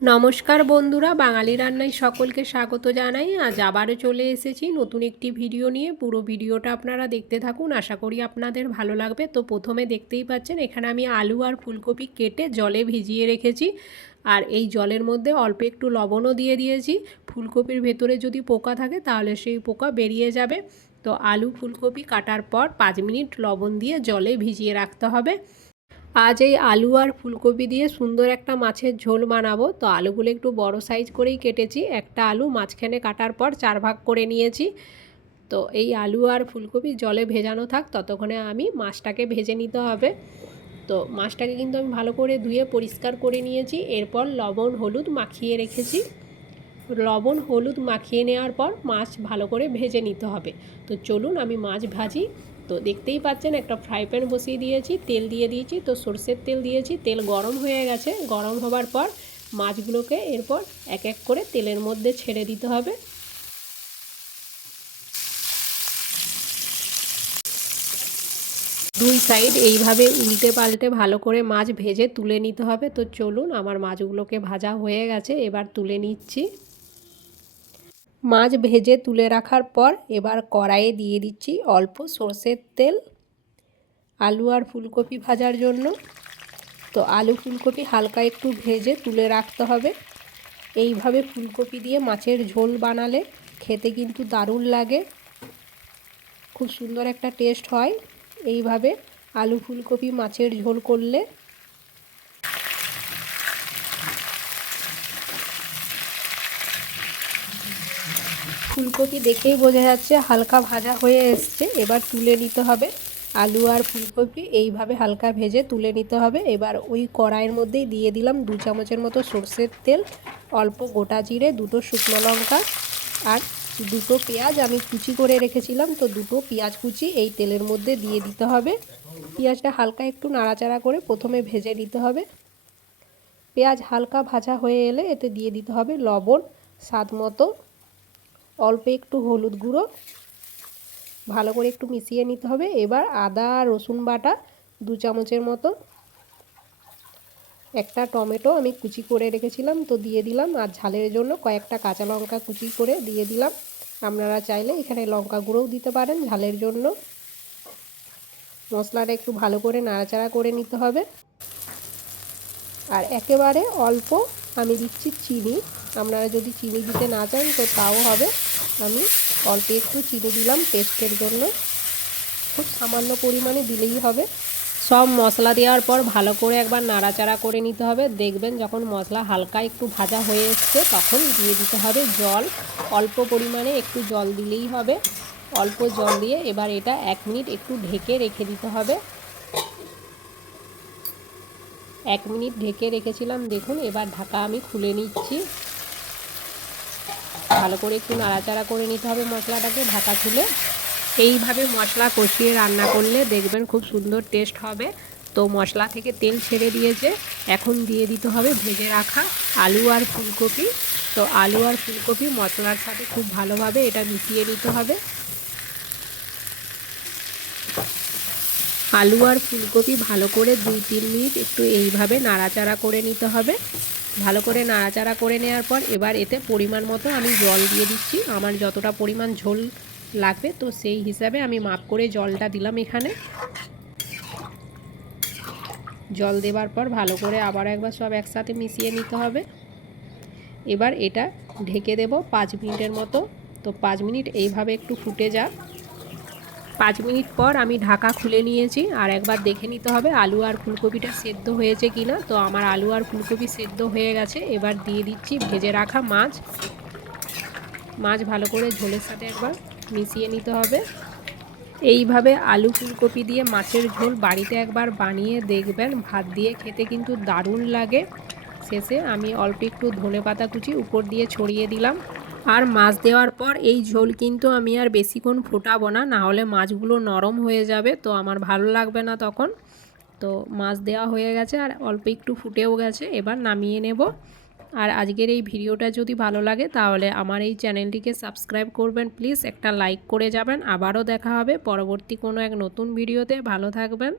নমস্কার বন্ধুরা, বাঙালি রান্নায় সকলকে স্বাগত জানাই। আজ আবারও চলে এসেছি নতুন একটি ভিডিও নিয়ে। পুরো ভিডিওটা আপনারা দেখতে থাকুন, আশা করি আপনাদের ভালো লাগবে। তো প্রথমে দেখতেই পাচ্ছেন এখানে আমি আলু আর ফুলকপি কেটে জলে ভিজিয়ে রেখেছি, আর এই জলের মধ্যে অল্প একটু লবণও দিয়ে দিয়েছি। ফুলকপির ভেতরে যদি পোকা থাকে তাহলে সেই পোকা বেরিয়ে যাবে। তো আলু ফুলকপি কাটার পর 5 মিনিট লবণ দিয়ে জলে ভিজিয়ে রাখতে হবে। আজ এই আলু আর ফুলকপি দিয়ে সুন্দর একটা মাছের ঝোল বানাবো। তো আলুগুলো একটু বড় সাইজ করেই কেটেছি, একটা আলু মাঝখানে কাটার পর 4 ভাগ করে নিয়েছি। তো এই আলু আর ফুলকপি জলে ভেজানো থাক, ততক্ষণে আমি মাছটাকে ভেজে নিতে হবে। তো মাছটাকে কিন্তু আমি ভালো করে ধুয়ে পরিষ্কার করে নিয়েছি, এরপর লবণ হলুদ মাখিয়ে রেখেছি। লবণ হলুদ মাখিয়ে নেওয়ার পর মাছ ভালো করে ভেজে নিতে হবে। তো চলুন আমি মাছ ভাজি। তো দেখতেই পাচ্ছেন একটা ফ্রাই প্যান বসিয়ে দিয়েছি, তেল দিয়ে দিয়েছি। তো সরষের তেল দিয়েছি, তেল গরম হয়ে গেছে। গরম হবার পর মাছগুলোকে এরপর এক এক করে তেলের মধ্যে ছেড়ে দিতে হবে। দুই সাইড এইভাবে উল্টে পাল্টে ভালো করে মাছ ভেজে তুলে নিতে হবে। তো চলুন, আমার মাছগুলোকে ভাজা হয়ে গেছে, এবার তুলে নিচ্ছি। মাছ ভেজে তুলে রাখার পর এবার কড়াইয়ে দিয়ে দিচ্ছি অল্প সরষের তেল আলু আর ফুলকপি ভাজার জন্য। তো আলু ফুলকপি হালকা একটু ভেজে তুলে রাখতে হবে। এইভাবে ফুলকপি দিয়ে মাছের ঝোল বানালে খেতে কিন্তু দারুণ লাগে, খুব সুন্দর একটা টেস্ট হয় এইভাবে আলু ফুলকপি মাছের ঝোল করলে। ফুলকপি দেখেই বোঝা যাচ্ছে হালকা ভাজা হয়ে এসছে, এবার তুলে নিতে হবে। আলু আর ফুলকপি এইভাবে হালকা ভেজে তুলে নিতে হবে। এবার ওই কড়াইয়ের মধ্যেই দিয়ে দিলাম 2 চামচের মতো সরষের তেল, অল্প গোটা জিরে, 2টো শুকনো লঙ্কা আর 2টো পেঁয়াজ আমি কুচি করে রেখেছিলাম। তো 2টো পেঁয়াজ কুচি এই তেলের মধ্যে দিয়ে দিতে হবে। পেঁয়াজটা হালকা একটু নাড়াচাড়া করে প্রথমে ভেজে নিতে হবে। পেঁয়াজ হালকা ভাজা হয়ে এলে এতে দিয়ে দিতে হবে লবণ স্বাদ মতো, অল্প একটু হলুদ গুঁড়ো, ভালো করে একটু মিশিয়ে নিতে হবে। এবার আদা রসুন বাটা 2 চামচের মতো, একটা টমেটো আমি কুচি করে রেখেছিলাম তো দিয়ে দিলাম, আর ঝালের জন্য কয়েকটা কাঁচা লঙ্কা কুচি করে দিয়ে দিলাম। আপনারা চাইলে এখানে লঙ্কা গুঁড়োও দিতে পারেন ঝালের জন্য। মশলাটা একটু ভালো করে নাড়াচাড়া করে নিতে হবে। আর একেবারে অল্প আমি দিচ্ছি চিনি, আপনারা যদি চিনি দিতে না চান তো তাও হবে। আমি অল্প একটু চিনি দিলাম টেস্টের জন্য, খুব সামান্য পরিমাণে দিলেই হবে। সব মশলা দেওয়ার পর ভালো করে একবার নাড়াচাড়া করে নিতে হবে। দেখবেন যখন মশলা হালকা একটু ভাজা হয়ে এসছে তখন দিয়ে দিতে হবে জল, অল্প পরিমাণে একটু জল দিলেই হবে। অল্প জল দিয়ে এবার এটা 1 মিনিট একটু ঢেকে রেখে দিতে হবে। 1 মিনিট ঢেকে রেখেছিলাম, দেখুন এবার ঢাকা আমি খুলে নিচ্ছি। ভালো করে একটু নাড়াচাড়া করে নিতে হবে মশলাটাকে ঢাকা খুলে। এইভাবে মশলা কষিয়ে রান্না করলে দেখবেন খুব সুন্দর টেস্ট হবে। তো মশলা থেকে তেল ছেড়ে দিয়েছে, এখন দিয়ে দিতে হবে ভেজে রাখা আলু আর ফুলকপি। তো আলু আর ফুলকপি মশলার সাথে খুব ভালোভাবে এটা মিশিয়ে নিতে হবে। আলু আর ফুলকপি ভালো করে 2-3 মিনিট একটু এইভাবে নাড়াচাড়া করে নিতে হবে। ভালো করে নাড়াচাড়া করে নেওয়ার পর এবার এতে পরিমাণ মতো আমি জল দিয়ে দিচ্ছি। আমার যতটা পরিমাণ ঝোল লাগবে তো সেই হিসাবে আমি মাপ করে জলটা দিলাম এখানে। জল দেওয়ার পর ভালো করে আবার একবার সব একসাথে মিশিয়ে নিতে হবে। এবার এটা ঢেকে দেব 5 মিনিটের মতো। তো 5 মিনিট এইভাবে একটু ফুটে যাক। 5 মিনিট পর আমি ঢাকা খুলে নিয়েছি, আর একবার দেখে নিতে হবে আলু আর ফুলকপিটা সেদ্ধ হয়েছে কিনা। তো আমার আলু আর ফুলকপি সেদ্ধ হয়ে গেছে। এবার দিয়ে দিচ্ছি ভেজে রাখা মাছ। মাছ ভালো করে ঝোলের সাথে একবার মিশিয়ে নিতে হবে। এইভাবে আলু ফুলকপি দিয়ে মাছের ঝোল বাড়িতে একবার বানিয়ে দেখবেন, ভাত দিয়ে খেতে কিন্তু দারুণ লাগে। শেষে আমি অল্প একটু ধনেপাতা কুচি উপর দিয়ে ছড়িয়ে দিলাম। আর মাছ দেওয়ার পর এই ঝোল কিন্তু আমি আর বেশিক্ষণ ফোটাবো না, নাহলে মাছগুলো নরম হয়ে যাবে, তো আমার ভালো লাগবে না তখন। তো মাছ দেওয়া হয়ে গেছে আর অল্প একটু ফুটেও গেছে, এবার নামিয়ে নেব। আর আজকের এই ভিডিওটা যদি ভালো লাগে তাহলে আমার এই চ্যানেলটিকে সাবস্ক্রাইব করবেন প্লিজ, একটা লাইক করে যাবেন। আবারও দেখা হবে পরবর্তী কোনো এক নতুন ভিডিওতে। ভালো থাকবেন।